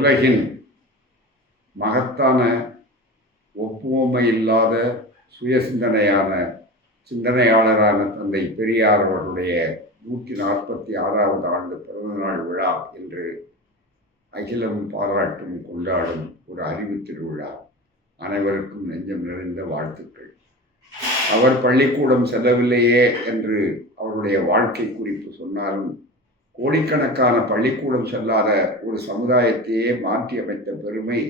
உலகின் மகத்தான ஒப்புமை இல்லாத சுய சிந்தனையான சிந்தனையாளரான தந்தை பெரியார் அவர்களுடைய நூற்றி நாற்பத்தி ஆறாவது ஆண்டு பிறந்தநாள் விழா என்று அகிலம் பாராட்டும் கொண்டாடும் ஒரு அறிவு திருவிழா. அனைவருக்கும் நெஞ்சம் நிறைந்த வாழ்த்துக்கள். அவர் பள்ளிக்கூடம் செல்லவில்லையே என்று அவருடைய வாழ்க்கை குறிப்பு சொன்னாலும் கோடிக்கணக்கான பள்ளிக்கூடம் செல்லாத ஒரு சமுதாயத்தையே மாற்றி அமைத்த பெருமை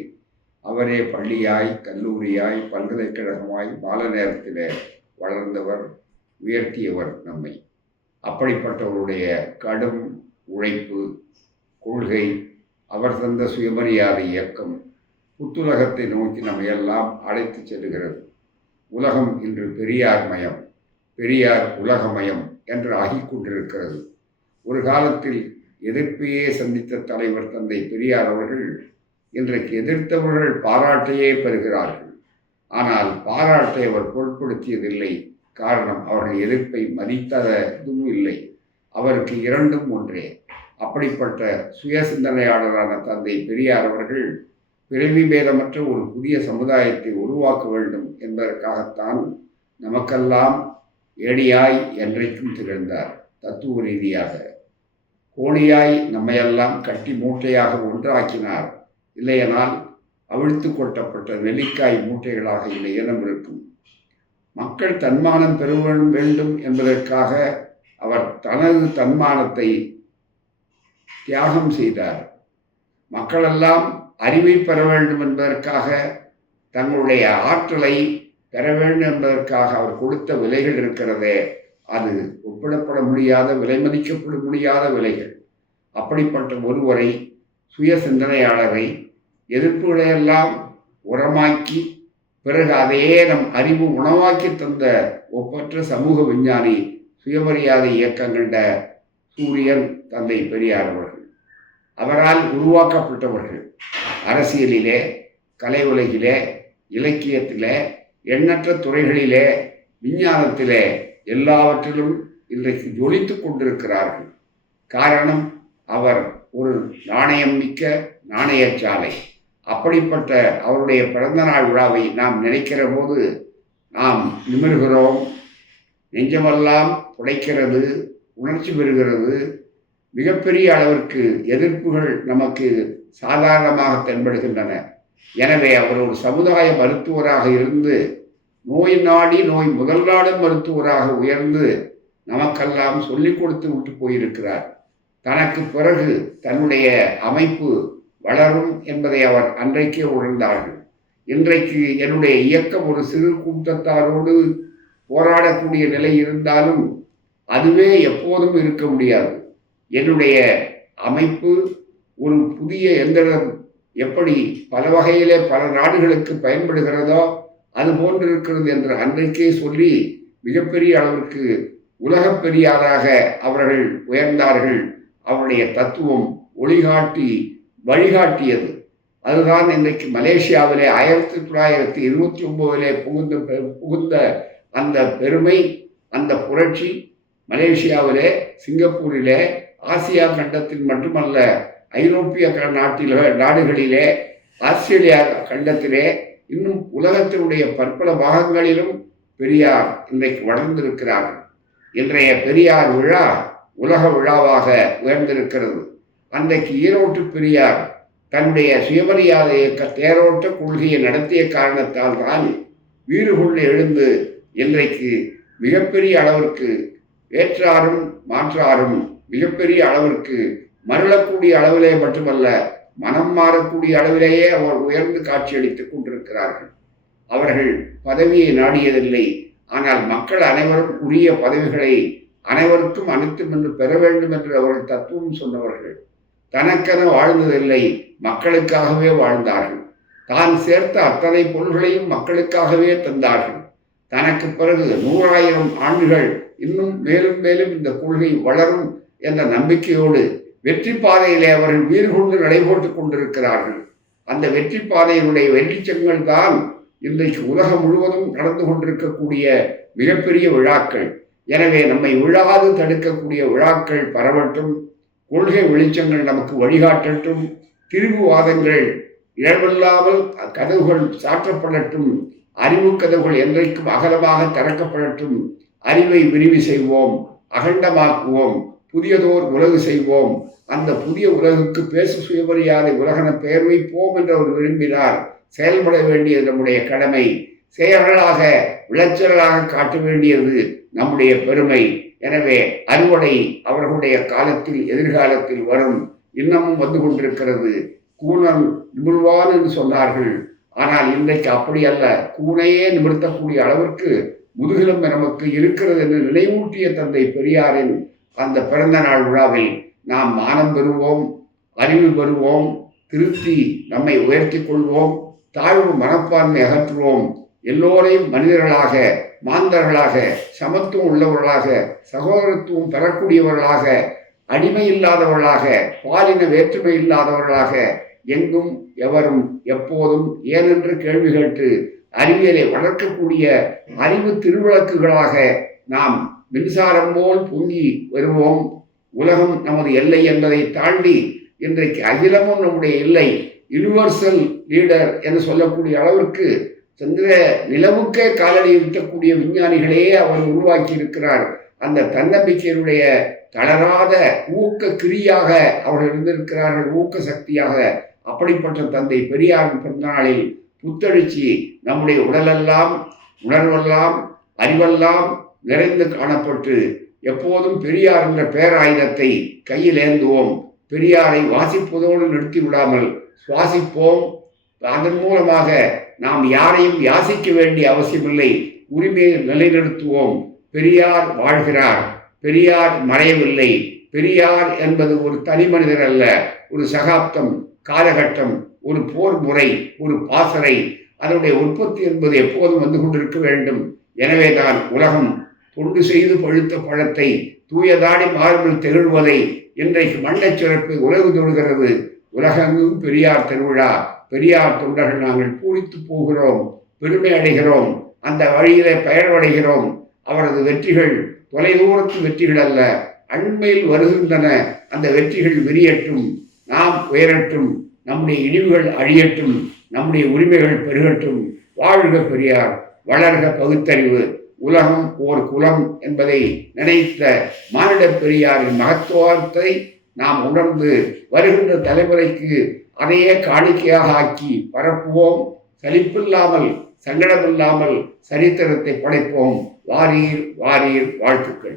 அவரே பள்ளியாய் கல்லூரியாய் பல்கலைக்கழகமாய் பால நேரத்தில் வளர்ந்தவர் உயர்த்தியவர் நம்மை. அப்படிப்பட்டவருடைய கடும் உழைப்பு கொள்கை அவர் தந்த சுயமரியாதை இயக்கம் புத்துலகத்தை நோக்கி நம்ம எல்லாம் அழைத்து செல்கிறது உலகம் இன்று பெரியார் மயம் பெரியார் உலகமயம் என்று ஆகிக் கொண்டிருக்கிறது. ஒரு காலத்தில் எதிர்ப்பையே சந்தித்த தலைவர் தந்தை பெரியார் அவர்கள் இன்றைக்கு எதிர்த்தவர்கள் பாராட்டையே பெறுகிறார்கள். ஆனால் பாராட்டை அவர் பொருட்படுத்தியதில்லை. காரணம் அவர்கள் எதிர்ப்பை மதித்ததும் இல்லை. அவருக்கு இரண்டும் ஒன்றே. அப்படிப்பட்ட சுய சிந்தனையாளரான தந்தை பெரியார் அவர்கள் பிறவி பேதமற்ற ஒரு புதிய சமுதாயத்தை உருவாக்க வேண்டும் என்பதற்காகத்தான் நமக்கெல்லாம் ஏடியாய் என்றைக்கும் திகழ்ந்தார். தத்துவ ரீதியாக. கோணியாய் நம்மையெல்லாம் கட்டி மூட்டையாக ஒன்றாக்கினார். இல்லையனால் அவிழ்த்து கொட்டப்பட்ட நெல்லிக்காய் மூட்டைகளாக இந்த இனம் இருக்கும். மக்கள் தன்மானம் பெற வேண்டும் என்பதற்காக அவர் தனது தன்மானத்தை தியாகம் செய்தார். மக்களெல்லாம் அறிவை பெற வேண்டும் என்பதற்காக தங்களுடைய ஆற்றலை பெற வேண்டும் என்பதற்காக அவர் கொடுத்த விலைகள் இருக்கிறதே. அது ஒப்பிடப்பட முடியாத விலை மதிக்கப்பட முடியாத விலைகள். அப்படிப்பட்ட ஒருவரை சுய சிந்தனையாளரை எதிர்ப்புகளையெல்லாம் உரமாக்கி பிறகு அதையே நம் அறிவு உணவாக்கி தந்த ஒப்பற்ற சமூக விஞ்ஞானி சுயமரியாதை இயக்கங்கண்ட சூரியன் தந்தை பெரியார் அவர்கள். அவரால் உருவாக்கப்பட்டவர்கள். அரசியலிலே கலை உலகிலே இலக்கியத்திலே எண்ணற்ற துறைகளிலே விஞ்ஞானத்திலே எல்லாவற்றிலும் இன்றைக்கு ஜொலித்து கொண்டிருக்கிறார்கள். காரணம் அவர் ஒரு நாணயம் மிக்க நாணயச்சாலை. அப்படிப்பட்ட அவருடைய பிறந்தநாள் விழாவை நாம் நினைக்கிற போது நாம் நிமிர்கிறோம். நெஞ்சமெல்லாம் புடைக்கிறது உணர்ச்சி பெறுகிறது. மிகப்பெரிய அளவிற்கு எதிர்ப்புகள் நமக்கு சாதாரணமாக தென்படுகின்றன. எனவே அவர் ஒரு சமுதாய மருத்துவராக இருந்து நோய் நாடி நோய் முதல் நாடு மருத்துவராக உயர்ந்து நமக்கெல்லாம் சொல்லிக் கொடுத்து விட்டு போயிருக்கிறார். தனக்கு பிறகு தன்னுடைய அமைப்பு வளரும் என்பதை அவர் அன்றைக்கே உணர்ந்தார்கள். இன்றைக்கு என்னுடைய இயக்கம் ஒரு சிறு கூட்டத்தாரோடு போராடக்கூடிய நிலை இருந்தாலும் அதுவே எப்போதும் இருக்க முடியாது. என்னுடைய அமைப்பு ஒரு புதிய எந்திரம் எப்படி பல வகையிலே பல நாடுகளுக்கு பயன்படுகிறதோ அது போன்று இருக்கிறது என்று அன்றைக்கே சொல்லி மிகப்பெரிய அளவிற்கு உலகப் பெரியாராக அவர்கள் உயர்ந்தார்கள். அவருடைய தத்துவம் ஒளிகாட்டி வழிகாட்டியது. அதுதான் இன்றைக்கு மலேசியாவிலே ஆயிரத்தி தொள்ளாயிரத்தி இருபத்தி ஒன்பதிலே புகுந்த புகுந்த அந்த பெருமை அந்த புரட்சி மலேசியாவிலே சிங்கப்பூரிலே ஆசியா கண்டத்தில் மட்டுமல்ல ஐரோப்பிய நாட்டில நாடுகளிலே ஆஸ்திரேலியா கண்டத்திலே இன்னும் உலகத்தினுடைய பற்பல பாகங்களிலும் பெரியார் இன்றைக்கு வளர்ந்திருக்கிறார்கள் இன்றைய பெரியார் விழா உலக விழாவாக உயர்ந்திருக்கிறது. அன்றைக்கு ஈரோட்டு பெரியார் தன்னுடைய சுயமரியாதை இயக்க தேரோட்ட கொள்கையை நடத்திய காரணத்தால் தான் வீடு கொண்டு எழுந்து இன்றைக்கு மிகப்பெரிய அளவிற்கு ஏற்றாரும் மாற்றாரும் மிகப்பெரிய அளவிற்கு மருளக்கூடிய அளவிலே மட்டுமல்ல மனம் மாறக்கூடிய அளவிலேயே அவர் உயர்ந்து காட்சியளித்துக் கொண்டிருக்கிறார்கள். அவர்கள் பதவியை நாடியதில்லை. ஆனால் மக்கள் அனைவரும் உரிய பதவிகளை அனைவருக்கும் அனைத்தும் என்று பெற வேண்டும் என்று அவர்கள் தத்துவம் சொன்னவர்கள். தனக்கென வாழ்ந்ததில்லை மக்களுக்காகவே வாழ்ந்தார்கள். தான் சேர்த்த அத்தனை பொருள்களையும் மக்களுக்காகவே தந்தார்கள். தனக்கு பிறகு நூறாயிரம் ஆண்டுகள் இன்னும் மேலும் மேலும் இந்த கொள்கை வளரும் என்ற நம்பிக்கையோடு வெற்றி பாதையிலே அவர்கள் வீறு கொண்டு நடைபோட்டுக் கொண்டிருக்கிறார்கள். அந்த வெற்றி பாதையினுடைய வெற்றிச்சங்கள் தான் இன்றைக்கு உலகம் முழுவதும் நடந்து கொண்டிருக்கக்கூடிய மிகப்பெரிய விழாக்கள். எனவே நம்மை விழாது தடுக்கக்கூடிய விழாக்கள் பரவட்டும் கொள்கை வெளிச்சங்கள் நமக்கு வழிகாட்டட்டும் திருவுவாதங்கள் இழவில்லாமல் கதவுகள் சாற்றப்படட்டும் அறிவு கதவுகள் என்றைக்கும் அகலமாக திறக்கப்படட்டும் அறிவை விரிவு செய்வோம் அகண்டமாக்குவோம் புதியதோர் உலகு செய்வோம். அந்த புதிய உலகுக்கு பேசு சுயமரியாதை உலகன பெயர் வைப்போம் என்று அவர் விரும்பினார். செயல்பட வேண்டியது நம்முடைய கடமை. செயல்களாக விளைச்சலாக காட்ட வேண்டியது நம்முடைய பெருமை. எனவே அறுவடை அவர்களுடைய காலத்தில் எதிர்காலத்தில் வரும். இன்னமும் வந்து கொண்டிருக்கிறது. கூணன் நிமிழ்வான் என்று சொன்னார்கள். ஆனால் இன்றைக்கு அப்படி அல்ல. கூனையே நிமிர்த்தக்கூடிய அளவிற்கு முதுகிலும் நமக்கு இருக்கிறது என்று நினைவூட்டிய தந்தை பெரியாரின் அந்த பிறந்த நாள் விழாவில் நாம் மானம் பெறுவோம் அறிவு பெறுவோம் திருப்தி நம்மை உயர்த்தி கொள்வோம் தாழ்வு மனப்பான்மை அகற்றுவோம். எல்லோரையும் மனிதர்களாக மாந்தர்களாக சமத்துவம் உள்ளவர்களாக சகோதரத்துவம் பெறக்கூடியவர்களாக அடிமை இல்லாதவர்களாக பாலின வேற்றுமை இல்லாதவர்களாக எங்கும் எவரும் எப்போதும் ஏனென்று கேள்வி கேட்டு அறிவியலை வளர்க்கக்கூடிய அறிவு திருவிளக்குகளாக நாம் மின்சாரம் போல் பொங்கி வருவோம். உலகம் நமது எல்லை என்பதை தாண்டி இன்றைக்கு அகிலமும் நம்முடைய எல்லை யூனிவர்சல் லீடர் என்று சொல்லக்கூடிய அளவிற்கு சந்திர நிலவுக்கே காலடி விட்டக்கூடிய விஞ்ஞானிகளே அவர் உருவாக்கி இருக்கிறார். அந்த தன்னம்பிக்கையினுடைய தளராத ஊக்க கிரியாக அவர்கள் இருந்திருக்கிறார்கள். ஊக்க சக்தியாக அப்படிப்பட்ட தந்தை பெரியாரின் பிறந்தநாளில் புத்தெழுச்சி நம்முடைய உடலெல்லாம் உணர்வெல்லாம் அறிவெல்லாம் நிறைந்து காணப்பட்டு எப்போதும் பெரியார் என்ற பேராயுதத்தை கையில் ஏந்துவோம். பெரியாரை வாசிப்பதோடு நிறுத்தி விடாமல் சுவாசிப்போம். அதன் மூலமாக நாம் யாரையும் யாசிக்க வேண்டிய அவசியமில்லை. உரிமையை நிலைநிறுத்துவோம். பெரியார் வாழ்கிறார். பெரியார் மறையவில்லை. பெரியார் என்பது ஒரு தனி மனிதர் அல்ல. ஒரு சகாப்தம் காலகட்டம் ஒரு போர் முறை ஒரு பாசறை. அதனுடைய உற்பத்தி என்பது எப்போதும் வந்து கொண்டிருக்க வேண்டும். எனவேதான் உலகம் தொண்டு செய்து பழுத்த பழத்தை தூயதாடி மார்பில் திகழ்வதை இன்றைக்கு மண்ணச் சிறப்பு உறவு தொழுகிறது. உலகெங்கும் பெரியார் திருவிழா பெரியார் தொண்டர்கள் நாங்கள் பூரித்து போகிறோம் பெருமை அடைகிறோம் அந்த வழியிலே பயனடைகிறோம் அவரது வெற்றிகள் தொலைதூரத்து வெற்றிகள் அல்ல அண்மையில் வருகின்றன. அந்த வெற்றிகள் வெறியற்றும் நாம் உயரட்டும் நம்முடைய இழிவுகள் அழியட்டும் நம்முடைய உரிமைகள் பெருகட்டும் வாழ்க பெரியார் வளர்க பகுத்தறிவு. உலகம் ஓர் குலம் என்பதை நினைத்த மானிட பெரியாரின் மகத்துவத்தை நாம் உணர்ந்து வருகின்ற தலைமுறைக்கு அதையே காணிக்கையாக ஆக்கி பரப்புவோம். சலிப்பில்லாமல் சங்கடமில்லாமல் சரித்திரத்தை படைப்போம். வாரீர் வாரீர் வாழ்த்துக்கள்.